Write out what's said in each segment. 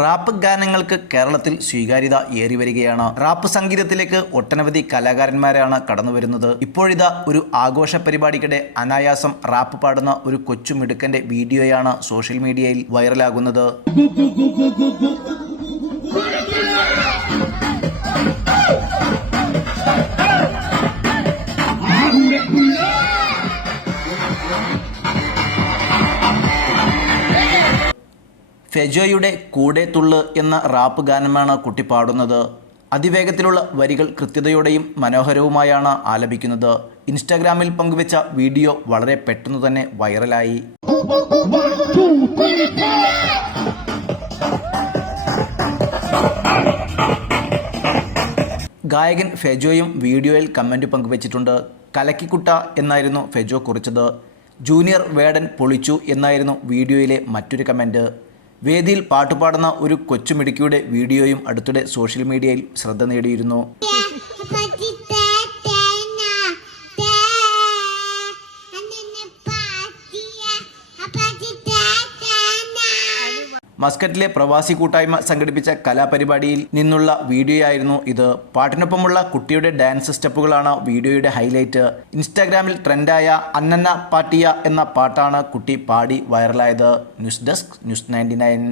Rap ഗാനങ്ങൾക്ക് കേരളത്തിൽ സ്വീകാര്യത ഏറി വരികയാണ്. റാപ്പ് സംഗീതത്തിലേക്ക് ഒട്ടനവധി കലാകാരന്മാരാണ് കടന്നു വരുന്നത്. ഇപ്പോഴിതാ ഒരു ആഘോഷ പരിപാടിക്കിടെ അനായാസം റാപ്പ് പാടുന്ന ഒരു കൊച്ചു മിടുക്കന്റെ വീഡിയോയാണ് സോഷ്യൽ മീഡിയയിൽ വൈറലാകുന്നത്. ഫെജോയുടെ കൂടെ തുള്ള് എന്ന റാപ്പ് ഗാനമാണ് കുട്ടി പാടുന്നത്. അതിവേഗത്തിലുള്ള വരികൾ കൃത്യതയോടെയും മനോഹരവുമായാണ് ആലപിക്കുന്നത്. ഇൻസ്റ്റാഗ്രാമിൽ പങ്കുവച്ച വീഡിയോ വളരെ പെട്ടെന്ന് തന്നെ വൈറലായി. ഗായകൻ ഫെജോയും വീഡിയോയിൽ കമന്റ് പങ്കുവച്ചിട്ടുണ്ട്. കലക്കിക്കുട്ട എന്നായിരുന്നു ഫെജോ കുറിച്ചത്. ജൂനിയർ വേടൻ പൊളിച്ചു എന്നായിരുന്നു വീഡിയോയിലെ മറ്റൊരു കമന്റ് വേദിയിൽ പാട്ടുപാടുന്ന ഒരു കൊച്ചുമിടുക്കിയുടെ വീഡിയോയും അടുത്തിടെ സോഷ്യൽ മീഡിയയിൽ ശ്രദ്ധ നേടിയിരുന്നു. മസ്കറ്റിലെ പ്രവാസി കൂട്ടായ്മ സംഘടിപ്പിച്ച കലാപരിപാടിയിൽ നിന്നുള്ള വീഡിയോയായിരുന്നു ഇത്. പാട്ടിനൊപ്പമുള്ള കുട്ടിയുടെ ഡാൻസ് സ്റ്റെപ്പുകളാണ് വീഡിയോയുടെ ഹൈലൈറ്റ്. ഇൻസ്റ്റാഗ്രാമിൽ ട്രെൻഡായ അന്നന്ന പാട്ടിയ എന്ന പാട്ടാണ് കുട്ടി പാടി വൈറലായത്. News desk news ninety nine.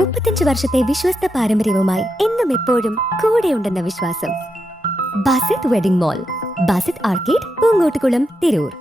മുപ്പത്തഞ്ച് വർഷത്തെ വിശ്വസ്ത പാരമ്പര്യവുമായി എന്നും എപ്പോഴും കൂടെയുണ്ടെന്ന വിശ്വാസം. Basith wedding mall Basith arcade Poongottukulam Tirur.